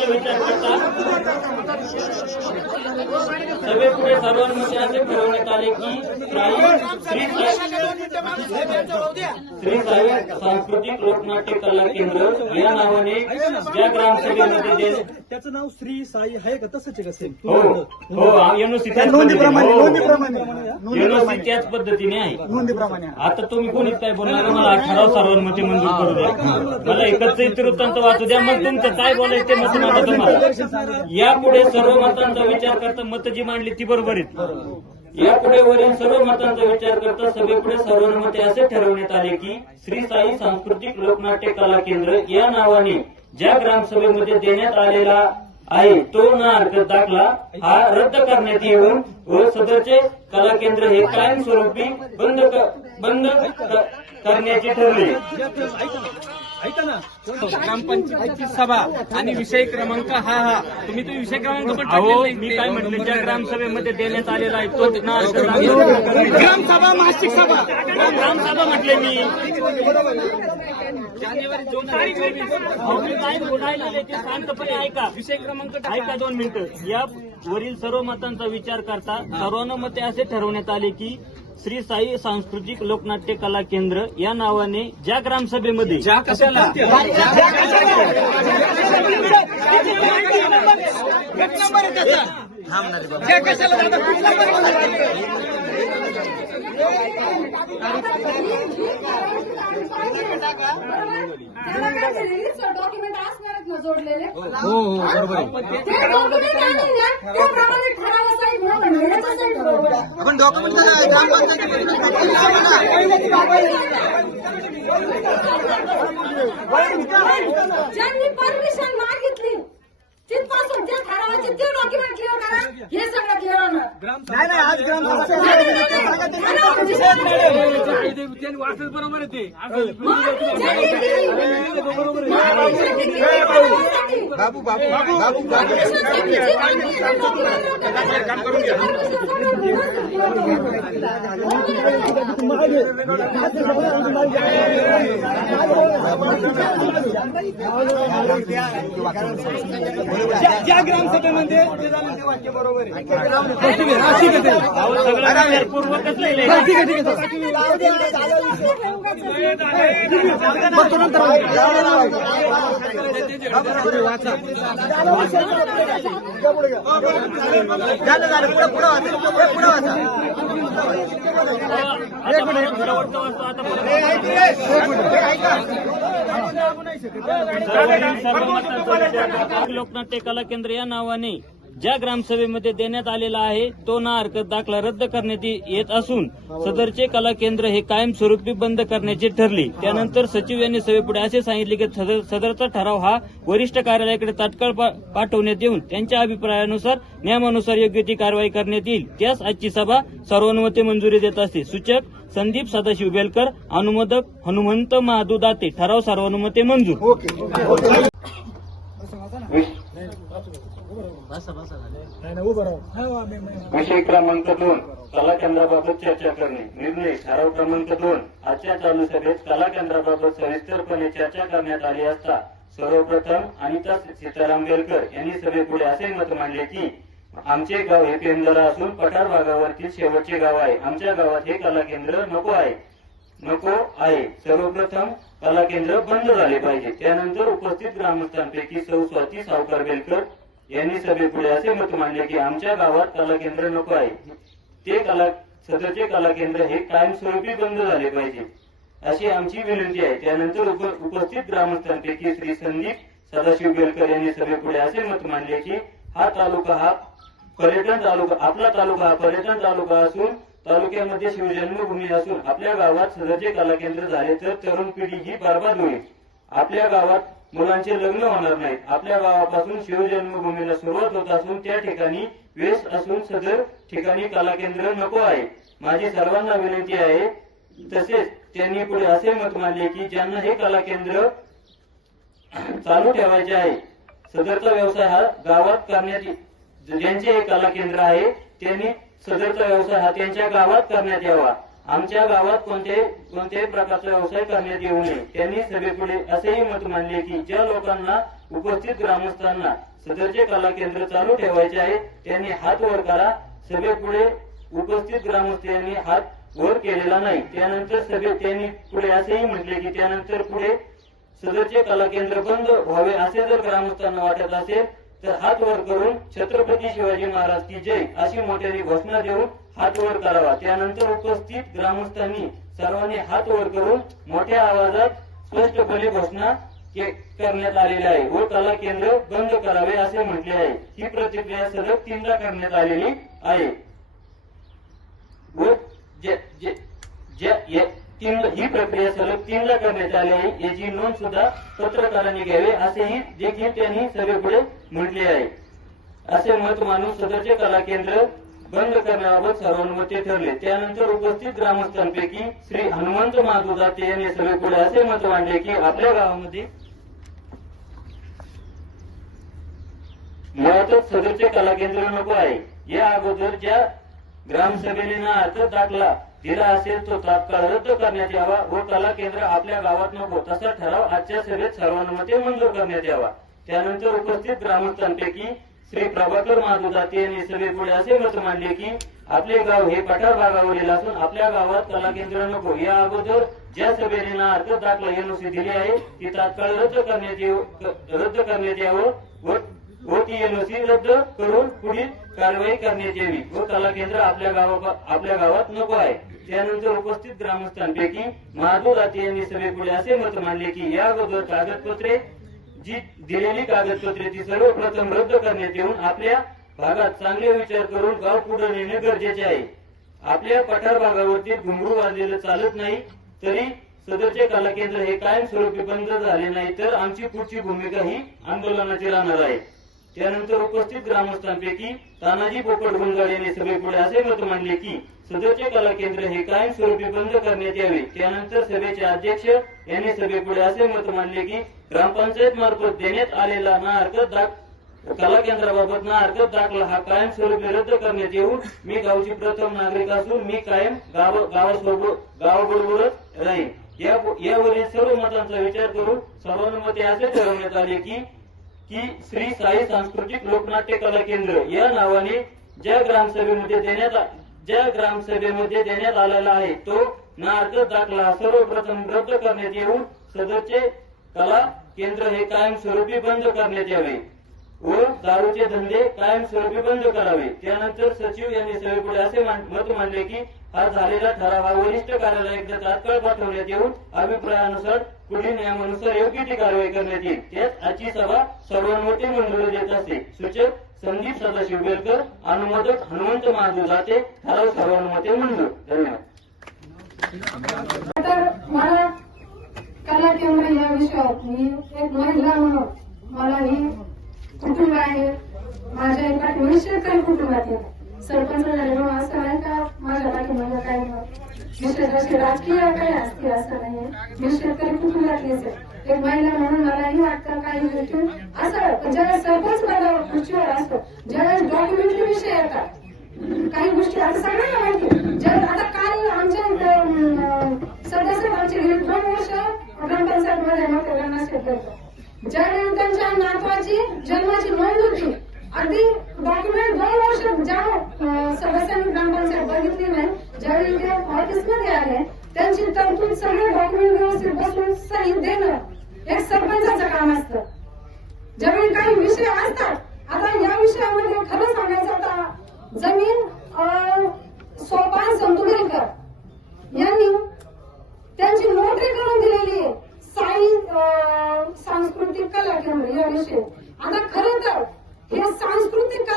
सभासदांचा विचार करता सभेपुढे सर्वांमध्ये असे ठरवण्यात आले की? श्री साई सांस्कृतिक लोकनाट्य कला केंद्र या नावाने ज्या ग्रामसभेमध्ये त्याचं नाव श्री साई आहे का तसंच आहे सेम हो हो. एनओसी त्याच नोंदीप्रमाणे पद्धतीने नोंदीप्रमाणे एनओसी नोंदीप्रमाणे त्याच पद्धतीने आहे. नोंदीप्रमाणे आता तुम्ही कोणीच काय बोलणार मला ठराव सर्वांमध्ये मंजूर करू द्या. मला एकत्रित वृत्तांत वाचू द्या मग तुमचं काय बोलायचं मत माझं तुम्हाला यापुढे सर्व मतांचा विचार करता मत जी मांडली ती बरोबर आहेत. यापुढे वरील सर्व मतांचा विचार करता सभेपुढे सर्वानुमते असे ठरवण्यात आले की श्री साई सांस्कृतिक लोकनाट्य कला केंद्र या नावाने ज्या ग्रामसभेमध्ये देण्यात आलेला आहे तो ना हरकत दाखला हा रद्द करण्यात येऊन व सदरचे कला केंद्र हे कायमस्वरूपी बंद बंद करण्याचे ठरले. ऐका ना. ग्रामपंचायतीची सभा आणि विषय क्रमांक हा हा. तुम्ही तो विषय क्रमांक पण अहो टाकलेला मी इथे. काय म्हटलं ज्या ग्रामसभेमध्ये देण्यात आलेला आहे तो ना. ग्रामसभा मासिक सभा. ग्रामसभा म्हटले मी. जानेवारी दोन हजार चोवीस अहो, मी काय बोलायला ते शांतपणे ऐका. विषय क्रमांक. ऐका दोन मिनिटं. या वरील सर्व मतांचा विचार करता. सर्वानुमते असे ठरवण्यात आले की श्री साई सांस्कृतिक लोकनाट्य कला केंद्र या नावाने ज्या ग्रामसभेमध्ये ज्या कशाला? डॉक्युमेंट असणारच ना जोडलेले हो हो बरोबर डॉक्युमेंट आपण डॉक्युमेंट ज्यांनी परमिशन मागितली तिथपासून त्या ठरावाचे ते डॉक्युमेंट क्लिअर करा. हे सगळं क्लिअर होणार. नाही नाही आज ग्रामसभा त्यांनी वाचलं बरोबर आहे ते. असं. बाबू. बाबू. बाबू बाबू ज्या ग्रामसभेमध्ये ते झालं ते वाक्य बरोबर आहे अहो, सगळं विचारपूर्वकच लिहिलंय. ठीक आहे ठीक आहे सर. झालं झालं पुढे पुढे वाचा पुढे पुढे वाचा. लोकनाट्य कला केंद्र या नावाने. ज्या ग्रामसभेमध्ये देण्यात आलेला आहे तो ना हरकत दाखला रद्द करण्यात येत असून सदरचे कला केंद्र हे कायमस्वरूपी बंद करण्याचे ठरले. त्यानंतर सचिव यांनी सभेपुढे असे सांगितले की सदर- सदरचा ठराव हा वरिष्ठ कार्यालयाकडे तात्काळ पाठवण्यात येऊन त्यांच्या अभिप्रायानुसार नियमानुसार योग्य ती कारवाई करण्यात येईल. त्यास आजची सभा सर्वानुमते मंजुरी देत असते. सूचक संदीप सदाशिव बेलकर अनुमोदक हनुमंत महादू दाते. ठराव सर्वानुमते मंजूर. विषय क्रमांक दोन कला केंद्राबाबत चर्चा करणे. निर्णय ठराव क्रमांक दोन आजच्या चालू सभेत कला केंद्राबाबत सविस्तरपणे चर्चा करण्यात आली असता सर्वप्रथम अनिता सीताराम बेलकर यांनी सभेपुढे असे मत मांडले की आमचे गाव हे केंद्र असून पठार भागावरतील शेवटचे गाव आहे. आमच्या गावात हे कला केंद्र नको आहे. नको आहे. सर्वप्रथम कला केंद्र बंद झाले पाहिजे. त्यानंतर उपस्थित ग्रामस्थांपैकी सौ स्वाती सावकार बेलकर यांनी सभेपुढे असे मत मांडले की आमच्या गावात कला केंद्र नको आहे. ते कला सदरचे कला केंद्र हे कायमस्वरूपी बंद झाले पाहिजे अशी आमची विनंती आहे. त्यानंतर उपस्थित ग्रामस्थांपैकी श्री संदीप सदाशिव बेलकर यांनी सभेपुढे असे मत मांडले की हा तालुका हा पर्यटन तालुका आपला तालुका हा पर्यटन तालुका असून तालुक्यामध्ये शिवजन्मभूमी असून आपल्या गावात सदरचे कला केंद्र झाले तर तरुण पिढी ही बरबाद होईल. आपल्या गावात मुलांचे लग्न होणार नाहीत आपल्या गावापासून शिवजन्मभूमीला सुरुवात होत असून त्या ठिकाणी वेस असून सदर ठिकाणी कला केंद्र नको आहे. माझी सर्वांना विनंती आहे तसेच त्यांनी पुढे असे मत मांडले की ज्यांना हे कला केंद्र चालू ठेवायचे आहे सदरचा व्यवसाय हा गावात करण्यात ज्यांचे हे कला केंद्र आहे त्यांनी सदरचा व्यवसाय हा त्यांच्या गावात करण्यात यावा. आमच्या गावात कोणते कोणत्याही प्रकारचा व्यवसाय करण्यात येऊ नये त्यांनी सभेपुढे असेही मत मांडले की ज्या लोकांना उपस्थित ग्रामस्थांना सदरचे कला केंद्र चालू ठेवायचे आहे त्यांनी हात वर करा. सभेपुढे उपस्थित ग्रामस्थ यांनी हात वर केलेला नाही. त्यानंतर सभेत त्यांनी पुढे असेही म्हटले की त्यानंतर पुढे सदरचे कला केंद्र बंद व्हावे असे जर ग्रामस्थांना वाटत असेल तर हात वर करून छत्रपती शिवाजी महाराज की जय अशी मोठ्याने घोषणा देऊन हात वर करावा. त्यानंतर उपस्थित ग्रामस्थांनी सर्वांनी हात वर करून मोठ्या आवाजात स्पष्टपणे घोषणा करण्यात आलेली आहे. व कला केंद्र बंद करावे असे म्हटले आहे. ही प्रतिक्रिया सलग तीनदा करण्यात आलेली आहे. व तीन ही प्रक्रिया सलग तीनला करण्यात आली आहे. याची नोंद सुद्धा पत्रकारांनी घ्यावी असेही देखील त्यांनी सभेपुढे म्हटले आहे. असे मत मानून सदरचे कला केंद्र बंद करण्याबाबत सर्वानुमते ठरले. त्यानंतर उपस्थित ग्रामस्थांपैकी श्री हनुमंत माधुदाते यांनी सभेपुढे असे मत मांडले की आपल्या गावामध्ये मुळातच सदरचे कला केंद्र नको आहे. या अगोदर ज्या ग्रामसभेने ना अर्ज दाखला दिला असेल तो तात्काळ रद्द करण्यात यावा व कला केंद्र आपल्या गावात नको. तसा ठराव आजच्या सभेत सर्वानुमते मंजूर करण्यात यावा. त्यानंतर उपस्थित ग्रामस्थांपैकी श्री प्रभाकर माधू यांनी सभेपुढे असे मत मांडले की आपले गाव हे पठार भागावरील असून आपल्या गावात कला केंद्र नको. या अगोदर ज्या सभेने अर्ज दाखला एनओसी दिली आहे ती तात्काळ रद्द करण्यात रद्द करण्यात यावं. व ती एनओसी रद्द करून पुढील कारवाई करण्यात यावी. व कला केंद्र आपल्या गावा आपल्या गावात नको आहे. त्यानंतर उपस्थित ग्रामस्थांपैकी महादू दाते यांनी सभेपुढे असे मत मांडले की या अगोदर कागदपत्रे जी दिलेली कागदपत्रे ती सर्वप्रथम रद्द करण्यात येऊन आपल्या भागात चांगले विचार करून गाव पुढे नेणे गरजेचे आहे. आपल्या पठार भागावरती घुमरू वाजलेलं चालत नाही तरी सदरचे कला केंद्र हे कायमस्वरूपी बंद झाले नाही तर आमची पुढची भूमिका ही आंदोलनाची राहणार आहे. त्यानंतर उपस्थित ग्रामस्थांपैकी तानाजी पोपट गुंजाळ यांनी सभेपुढे असे मत मांडले की सदरचे कला केंद्र हे कायमस्वरूपी बंद करण्यात यावे. त्यानंतर सभेचे अध्यक्ष यांनी सभेपुढे असे मत मांडले की ग्रामपंचायत मार्फत देण्यात आलेला ना हरकत दाख कला केंद्राबाबत ना हरकत दाखला हा कायमस्वरूपी रद्द करण्यात येऊन मी गावची प्रथम नागरिक असून मी कायम गाव गावासोबत गावाबरोबरच राहीन. या यावरील सर्व मतांचा विचार करून सर्वानुमते असे ठरवण्यात आले की की श्री साई सांस्कृतिक लोकनाट्य कला केंद्र या नावाने ज्या ग्रामसभेमध्ये देण्यात ज्या ग्रामसभेमध्ये देण्यात आलेला आहे तो ना अर्ज दाखला सर्वप्रथम रद्द करण्यात येऊन सदरचे कला केंद्र हे कायमस्वरूपी बंद करण्यात यावे. व दारूचे धंदे कायमस्वरूपी बंद करावे. त्यानंतर सचिव यांनी सभेपुढे असे मत मांडले की हा झालेला ठराव हा वरिष्ठ कार्यालयाकडे तात्काळ पाठवण्यात येऊन अभिप्रायानुसार पुढील नियमानुसार योग्य ती कारवाई करण्यात येईल. त्यात आजची सभा सर्वांमते मंजुरी देत असते सूचक संदीप सदाशिव बेलकर अनुमोदक हनुमंत महादेव जाते ठराव सर्वानुमते मंजूर. धन्यवाद. कला केंद्र या विषयात मी एक महिला म्हणून मला ही कुटुंब आहे. माझ्या एका शेतकरी कुटुंबात आहे. सरपंच झालेलो असं नाही का माझ्या पाठिंबा काय मी असे राजकीय काही असते असं नाही मी शेतकरी कुटुंबातलीच आहे एक महिला म्हणून मला ही वाटतं काही गोष्टी असं ज्यावेळेस सरपंच पदावर खुर्चीवर असतो ज्यावेळेस डॉक्युमेंटरी विषय येतात काही गोष्टी आता सगळ्यांना माहिती जर आता काल आमच्या सदस्य आमचे दोन वर्ष ग्रामपंचायत मध्ये सगळ्यांना करतो ज्या त्यांच्या नातवाची जन्माची नोंद होती अगदी डॉक्युमेंट दोन वर्ष ज्या सदस्यांनी ग्रामपंचायत बघितली नाही ज्यावेळी ते ऑफिसमध्ये आले त्यांची तरतूद सगळे डॉक्युमेंट व्यवस्थित बसून सही देणं हे सरपंचाचं काम असतं. ज्यावेळी काही विषय असतात आता या विषयामध्ये खरं सांगायचं आता जमीन सोपान संतुलेकर यांनी त्यांची नोटरी करून दिलेली आहे. साई सांस्कृतिक कला केंद्र या विषयी. आता खरं तर हे सांस्कृतिक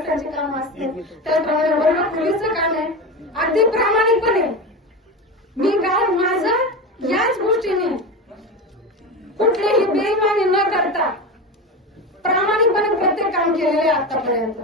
सरकारचे काम असते. त्याप्रमाणे वर्ग पोलीसचं काम आहे. अगदी प्रामाणिकपणे. मी गाव माझं याच गोष्टीने कुठलीही बेईमानी न करता प्रामाणिकपणे प्रत्येक काम केलेले आतापर्यंत.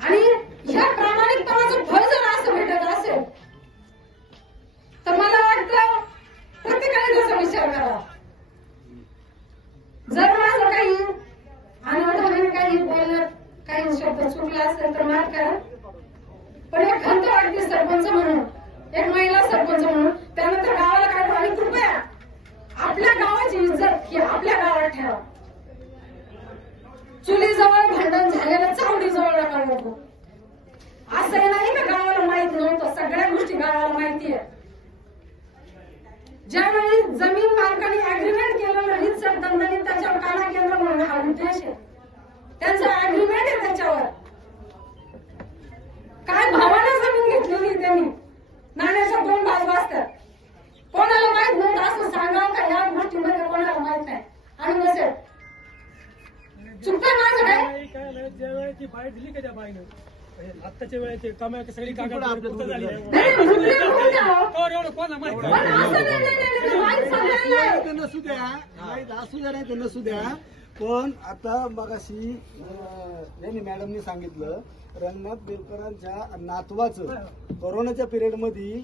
आणि ह्या प्रामाणिकपणाचं फळ जर असं भेटत असेल तर मला वाटतं प्रत्येकाने त्याचा विचार करावा जर माझं काही अनावधानाने काही बोलण्यात काही शब्द असेल माफ करा. पण एक खंत वाटते सरपंच म्हणून. एक महिला सरपंच म्हणून. त्यानंतर गावाला काय आणि कृपया आपल्या गावाची इज्जत ही आपल्या गावात ठेवा. चुलीजवळ भांडण झालेलं चावडीजवळ नका नको. असं नाही का गावाला माहीत नव्हतं. सगळ्या गोष्टी गावाला माहिती आहे. ज्यावेळी जमीन मालकाने अग्रीमेंट केलं नाही सर दंडनी त्याच्यावर काना केलं म्हणून हा उद्देश आहे. त्यांचं अग्रीमेंट आहे त्याच्यावर. त्यांनी नाण्याच्या बाजू असतात कोणाला माहीत नव्हतं असं सांगावं का? या गोष्टीमध्ये कोणाला माहीत नाही. आणि नसेल चुकतं माझं काय? ज्या वेळेची बाहेर दिली का त्या बाईनं? आत्ताच्या वेळेची कमाई सगळी कागद झाली? कोणाला माहीत. असं द्या. माहीत असू द्या नाही ते नसू द्या. पण आता मगाशी यांनी मॅडमनी सांगितलं रंगनाथ बेलकरांच्या नातवाचं कोरोनाच्या पिरियडमध्ये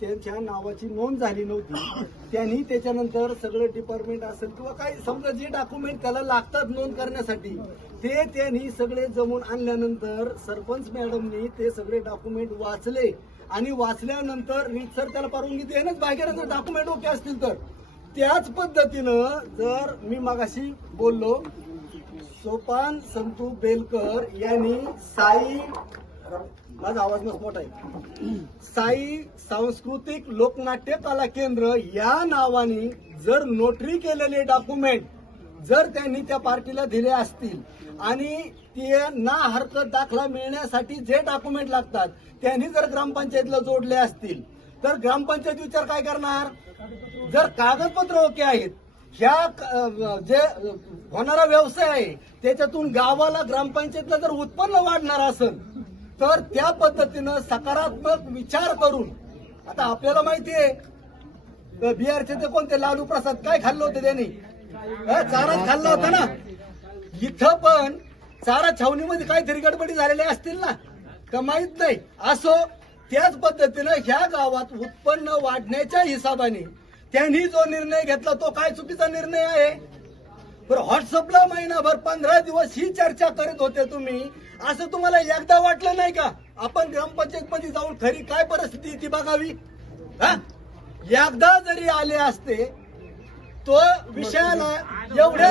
त्यांच्या नावाची नोंद झाली नव्हती. त्यांनी त्याच्यानंतर सगळं डिपार्टमेंट असेल किंवा काही समजा जे डॉक्युमेंट त्याला लागतात नोंद करण्यासाठी ते त्यांनी सगळे जमून आणल्यानंतर सरपंच मॅडमनी ते सगळे डॉक्युमेंट वाचले. आणि वाचल्यानंतर रीतसर त्याला परवानगी देणंच बाहेर डॉक्युमेंट ओके असतील तर. त्याच पद्धतीनं जर मी मागाशी बोललो सोपान संतू बेलकर यांनी साई माझा आवाज नस मोठा आहे. साई सांस्कृतिक लोकनाट्य कला केंद्र या नावाने जर नोटरी केलेले डॉक्युमेंट जर त्यांनी त्या पार्टीला दिले असतील आणि ते ना हरकत दाखला मिळण्यासाठी जे डॉक्युमेंट लागतात त्यांनी जर ग्रामपंचायतला जोडले असतील तर ग्रामपंचायत विचार काय करणार? जर कागदपत्र ओके आहेत ह्या जे होणारा व्यवसाय आहे त्याच्यातून गावाला ग्रामपंचायतला जर उत्पन्न वाढणार असेल तर त्या पद्धतीनं सकारात्मक विचार करून आता आपल्याला माहिती आहे बिहारचे ते कोणते लालू प्रसाद काय खाल्लं होतं त्यांनी? चारा खाल्लं खाल्ला होता ना? इथं पण चारा छावणीमध्ये काहीतरी गडबडी झालेल्या असतील ना? का माहीत नाही. असो त्याच पद्धतीनं ह्या गावात उत्पन्न वाढण्याच्या हिसाबाने त्यांनी जो निर्णय घेतला तो काय चुकीचा निर्णय आहे? बरं व्हॉट्सअपला महिनाभर पंधरा दिवस ही चर्चा करत होते तुम्ही. असं तुम्हाला एकदा वाटलं नाही का? आपण ग्रामपंचायत मध्ये जाऊन खरी काय परिस्थिती ती बघावी? हा? एकदा जरी आले असते तो विषयाला एवढ्या